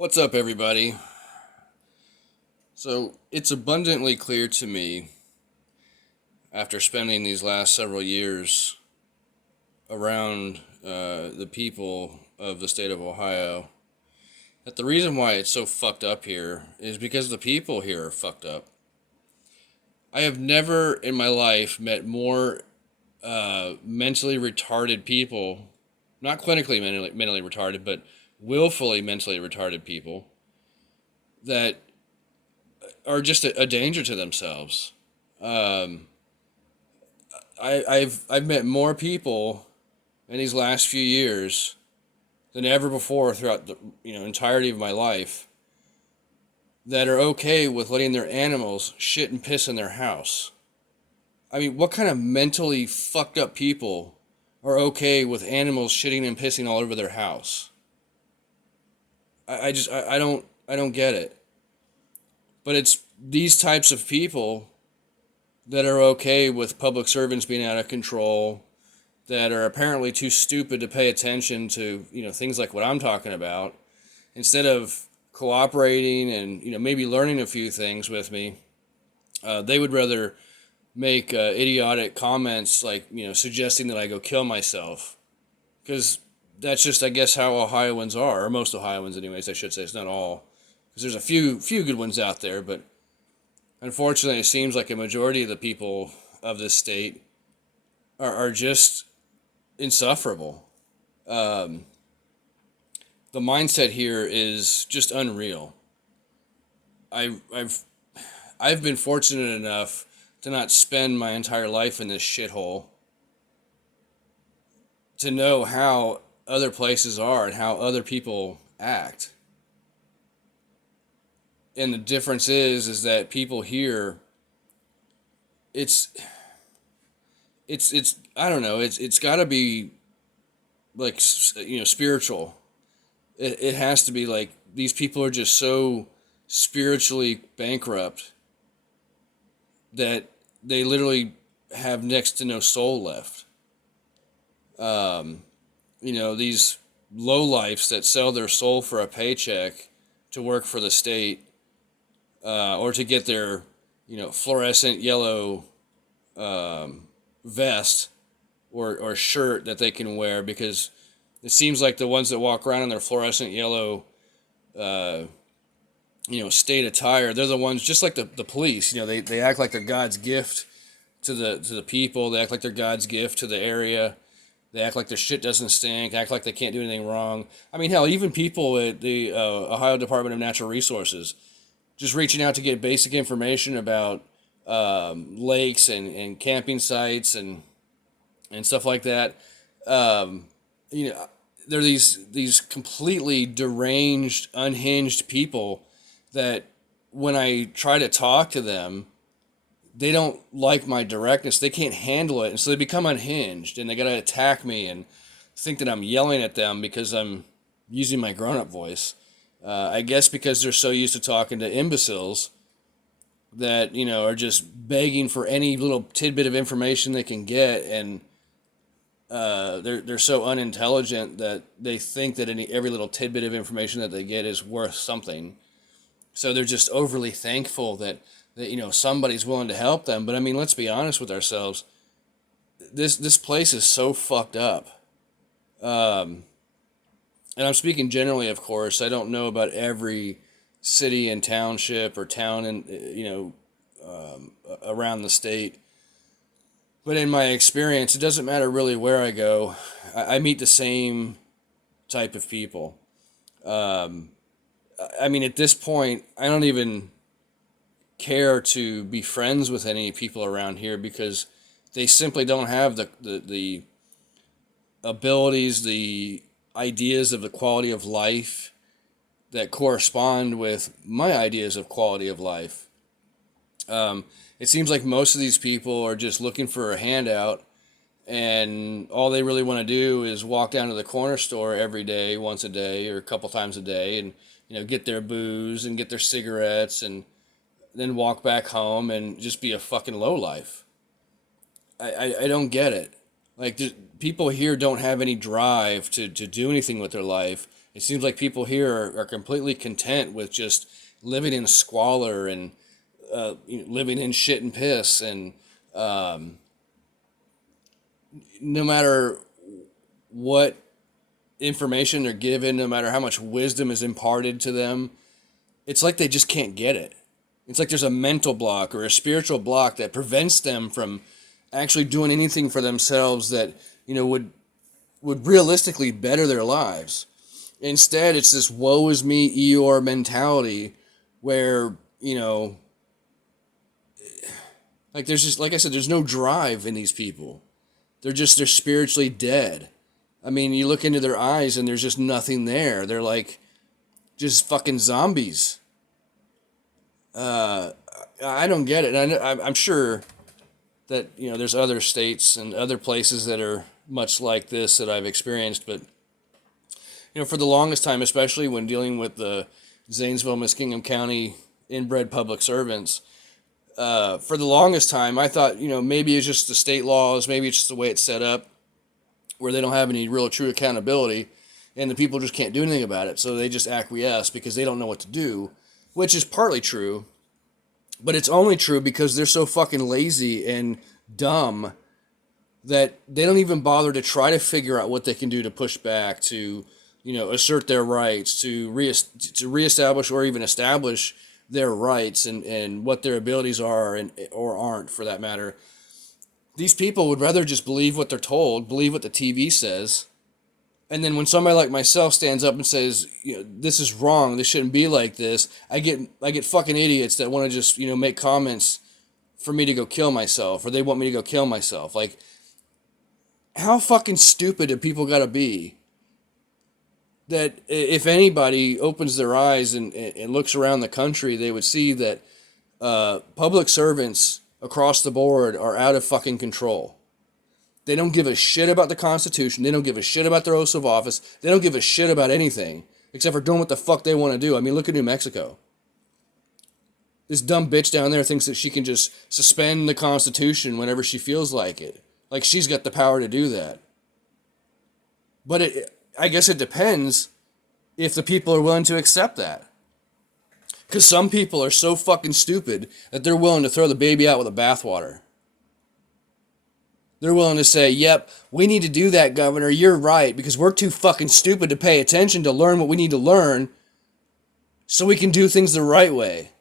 What's up, everybody? So, it's abundantly clear to me, after spending these last several years around the people of the state of Ohio, that the reason why it's so fucked up here is because the people here are fucked up. I have never in my life met more mentally retarded people, not clinically mentally retarded, but willfully mentally retarded people that are just a danger to themselves. Um, I've met more people in these last few years than ever before throughout the entirety of my life that are okay with letting their animals shit and piss in their house. I mean, what kind of mentally fucked up people are okay with animals shitting and pissing all over their house? I don't get it. But it's these types of people that are okay with public servants being out of control, that are apparently too stupid to pay attention to things like what I'm talking about, instead of cooperating and maybe learning a few things with me. They would rather make idiotic comments like suggesting that I go kill myself, because that's just, I guess, how Ohioans are, or most Ohioans anyways. I should say, it's not all, because there's a few good ones out there, but unfortunately it seems like a majority of the people of this state are just insufferable. Um, the mindset here is just unreal. I, I've I've been fortunate enough to not spend my entire life in this shithole, to know how other places are and how other people act. And the difference is that people here, it's it's I don't know, it's got to be like spiritual. It has to be like these people are just so spiritually bankrupt that they literally have next to no soul left. Um, these low lifes that sell their soul for a paycheck to work for the state, or to get their fluorescent yellow vest or shirt that they can wear, because it seems like the ones that walk around in their fluorescent yellow uh, state attire, they're the ones, just like the police. They act like they're God's gift to the people. They act like they're God's gift to the area. They act like their shit doesn't stink. Act like they can't do anything wrong. I mean, hell, even people at the Ohio Department of Natural Resources, just reaching out to get basic information about lakes and camping sites and stuff like that. Um, you know, they're these completely deranged, unhinged people that, when I try to talk to them, they don't like my directness. They can't handle it, and so they become unhinged, and they gotta attack me and think that I'm yelling at them because I'm using my grown-up voice. I guess because they're so used to talking to imbeciles that are just begging for any little tidbit of information they can get, and they're so unintelligent that they think that every little tidbit of information that they get is worth something. So they're just overly thankful that somebody's willing to help them. But I mean, let's be honest with ourselves. This place is so fucked up. Um, and I'm speaking generally, of course. I don't know about every city and township or town in around the state. But in my experience, it doesn't matter really where I go. I meet the same type of people. Um, I mean, at this point, I don't even care to be friends with any people around here, because they simply don't have the abilities, the ideas of the quality of life that correspond with my ideas of quality of life. Um, it seems like most of these people are just looking for a handout, and all they really want to do is walk down to the corner store every day, once a day or a couple times a day, and get their booze and get their cigarettes, and then walk back home and just be a fucking lowlife. I don't get it. Like, people here don't have any drive to do anything with their life. It seems like people here are completely content with just living in squalor and living in shit and piss. And no matter what information they're given, no matter how much wisdom is imparted to them, it's like they just can't get it. It's like there's a mental block or a spiritual block that prevents them from actually doing anything for themselves that, would realistically better their lives. Instead, it's this woe is me Eeyore mentality where, like there's just, like I said, there's no drive in these people. They're spiritually dead. I mean, you look into their eyes and there's just nothing there. They're like just fucking zombies. I don't get it. And I'm sure that, there's other states and other places that are much like this that I've experienced. But, for the longest time, especially when dealing with the Zanesville, Muskingum County inbred public servants, for the longest time, I thought, maybe it's just the state laws, maybe it's just the way it's set up, where they don't have any real true accountability, and the people just can't do anything about it, so they just acquiesce because they don't know what to do, which is partly true, but it's only true because they're so fucking lazy and dumb that they don't even bother to try to figure out what they can do to push back, to, assert their rights, to reestablish or even establish their rights and what their abilities are or aren't, for that matter. These people would rather just believe what they're told, believe what the TV says, and then when somebody like myself stands up and says, this is wrong, this shouldn't be like this, I get fucking idiots that want to just, make comments for me to go kill myself, or they want me to go kill myself. Like, how fucking stupid do people gotta be that if anybody opens their eyes and looks around the country, they would see that public servants across the board are out of fucking control. They don't give a shit about the Constitution. They don't give a shit about their oaths of office. They don't give a shit about anything except for doing what the fuck they want to do. I mean, look at New Mexico. This dumb bitch down there thinks that she can just suspend the Constitution whenever she feels like it. Like she's got the power to do that. But I guess it depends if the people are willing to accept that. Because some people are so fucking stupid that they're willing to throw the baby out with the bathwater. They're willing to say, yep, we need to do that, Governor, you're right, because we're too fucking stupid to pay attention to learn what we need to learn so we can do things the right way.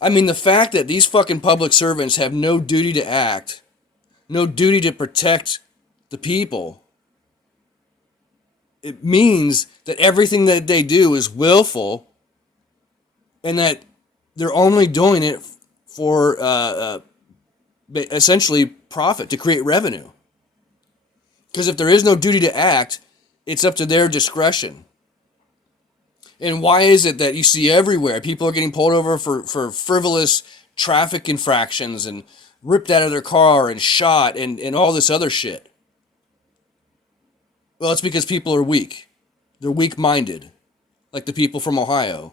I mean, the fact that these fucking public servants have no duty to act, no duty to protect the people, it means that everything that they do is willful and that they're only doing it for essentially profit, to create revenue. Because if there is no duty to act, it's up to their discretion. And why is it that you see everywhere people are getting pulled over for frivolous traffic infractions and ripped out of their car and shot and all this other shit? Well, it's because people are weak. They're weak-minded. Like the people from Ohio.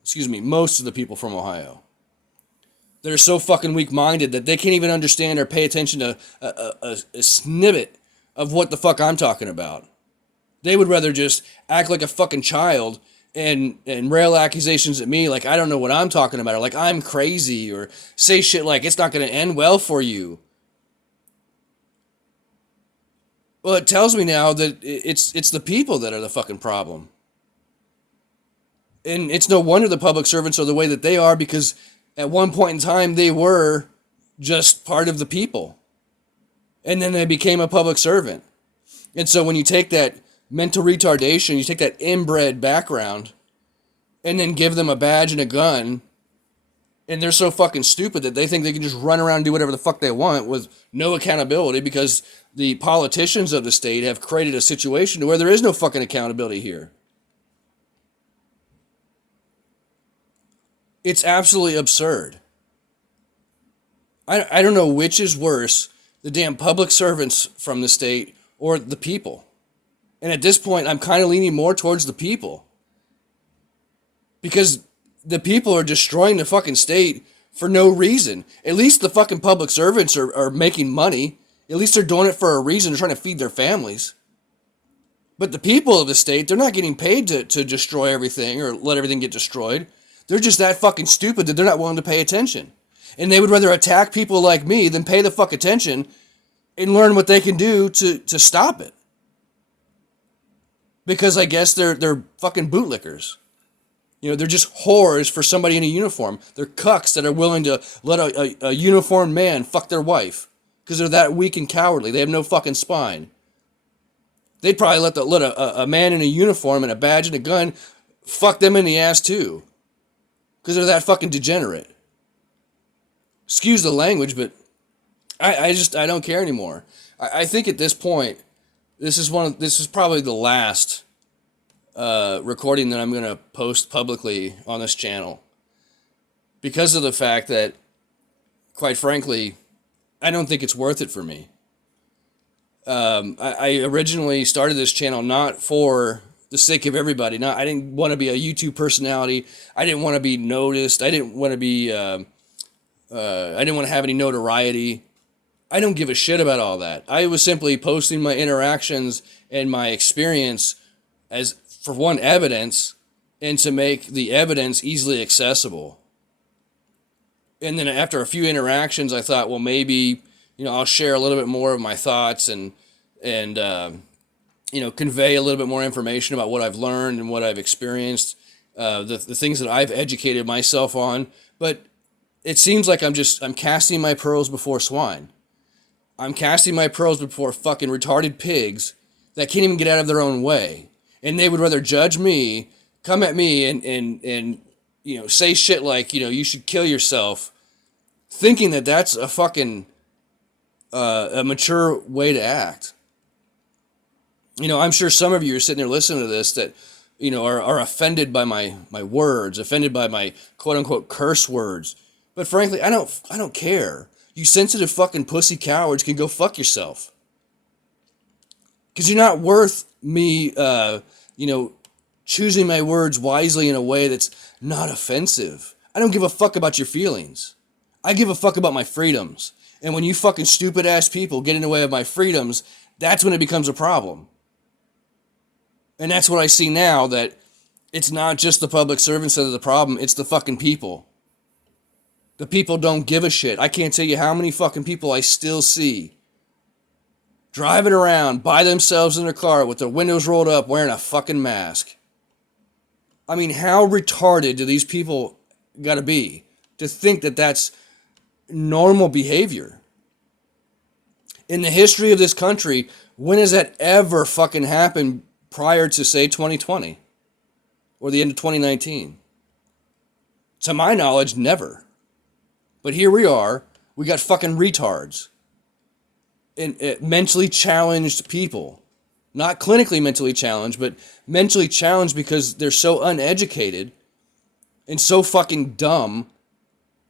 Excuse me, most of the people from Ohio. They're so fucking weak-minded that they can't even understand or pay attention to a snippet of what the fuck I'm talking about. They would rather just act like a fucking child and rail accusations at me like I don't know what I'm talking about, or like I'm crazy, or say shit like it's not going to end well for you. Well, it tells me now that it's the people that are the fucking problem. And it's no wonder the public servants are the way that they are, because at one point in time, they were just part of the people. And then they became a public servant. And so when you take that mental retardation, you take that inbred background, and then give them a badge and a gun, and they're so fucking stupid that they think they can just run around and do whatever the fuck they want with no accountability, because the politicians of the state have created a situation where there is no fucking accountability here. It's absolutely absurd. I don't know which is worse, the damn public servants from the state or the people. And at this point, I'm kind of leaning more towards the people. Because the people are destroying the fucking state for no reason. At least the fucking public servants are making money. At least they're doing it for a reason. They're trying to feed their families. But the people of the state, they're not getting paid to destroy everything or let everything get destroyed. They're just that fucking stupid that they're not willing to pay attention. And they would rather attack people like me than pay the fuck attention and learn what they can do to stop it. Because I guess they're fucking bootlickers. They're just whores for somebody in a uniform. They're cucks that are willing to let a uniformed man fuck their wife. Because they're that weak and cowardly. They have no fucking spine. They'd probably let a man in a uniform and a badge and a gun fuck them in the ass too. Because they're that fucking degenerate. Excuse the language, but I don't care anymore. I think at this point, this is probably the last recording that I'm going to post publicly on this channel. Because of the fact that, quite frankly, I don't think it's worth it for me. I originally started this channel not for the sake of everybody. I didn't want to be a YouTube personality. I didn't want to be noticed. I didn't want to be. I didn't want to have any notoriety. I don't give a shit about all that. I was simply posting my interactions and my experience as, for one, evidence, and to make the evidence easily accessible. And then after a few interactions, I thought, well, maybe, I'll share a little bit more of my thoughts and convey a little bit more information about what I've learned and what I've experienced, the things that I've educated myself on. But it seems like I'm casting my pearls before swine. I'm casting my pearls before fucking retarded pigs that can't even get out of their own way. And they would rather judge me, come at me and say shit like, you should kill yourself, thinking that that's a fucking a mature way to act. I'm sure some of you are sitting there listening to this that, are offended by my words, offended by my quote unquote curse words. But frankly, I don't care. You sensitive fucking pussy cowards can go fuck yourself. Because you're not worth me, choosing my words wisely in a way that's not offensive. I don't give a fuck about your feelings. I give a fuck about my freedoms. And when you fucking stupid ass people get in the way of my freedoms, that's when it becomes a problem. And that's what I see now, that it's not just the public servants that are the problem, it's the fucking people. The people don't give a shit. I can't tell you how many fucking people I still see driving around by themselves in their car with their windows rolled up wearing a fucking mask. I mean, how retarded do these people gotta be to think that that's normal behavior? In the history of this country, when has that ever fucking happened prior to, say, 2020? Or the end of 2019? To my knowledge, never. But here we are, we got fucking retards. And mentally challenged people. Not clinically mentally challenged, but mentally challenged because they're so uneducated and so fucking dumb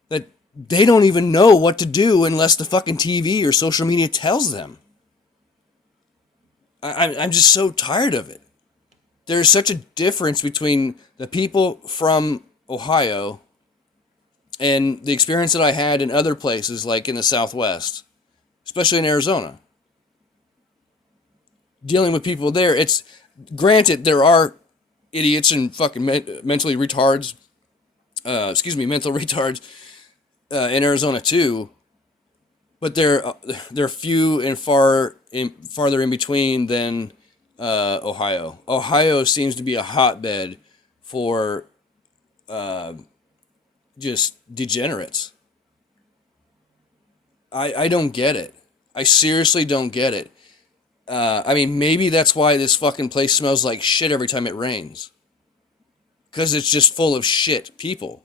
that they don't even know what to do unless the fucking TV or social media tells them. I'm just so tired of it. There's such a difference between the people from Ohio and the experience that I had in other places, like in the Southwest, especially in Arizona. Dealing with people there, it's granted there are idiots and fucking mentally retards, mental retards in Arizona too, but they're few and farther in between than Ohio. Ohio seems to be a hotbed for just degenerates. I don't get it. I seriously don't get it. I mean, maybe that's why this fucking place smells like shit every time it rains. Because it's just full of shit people.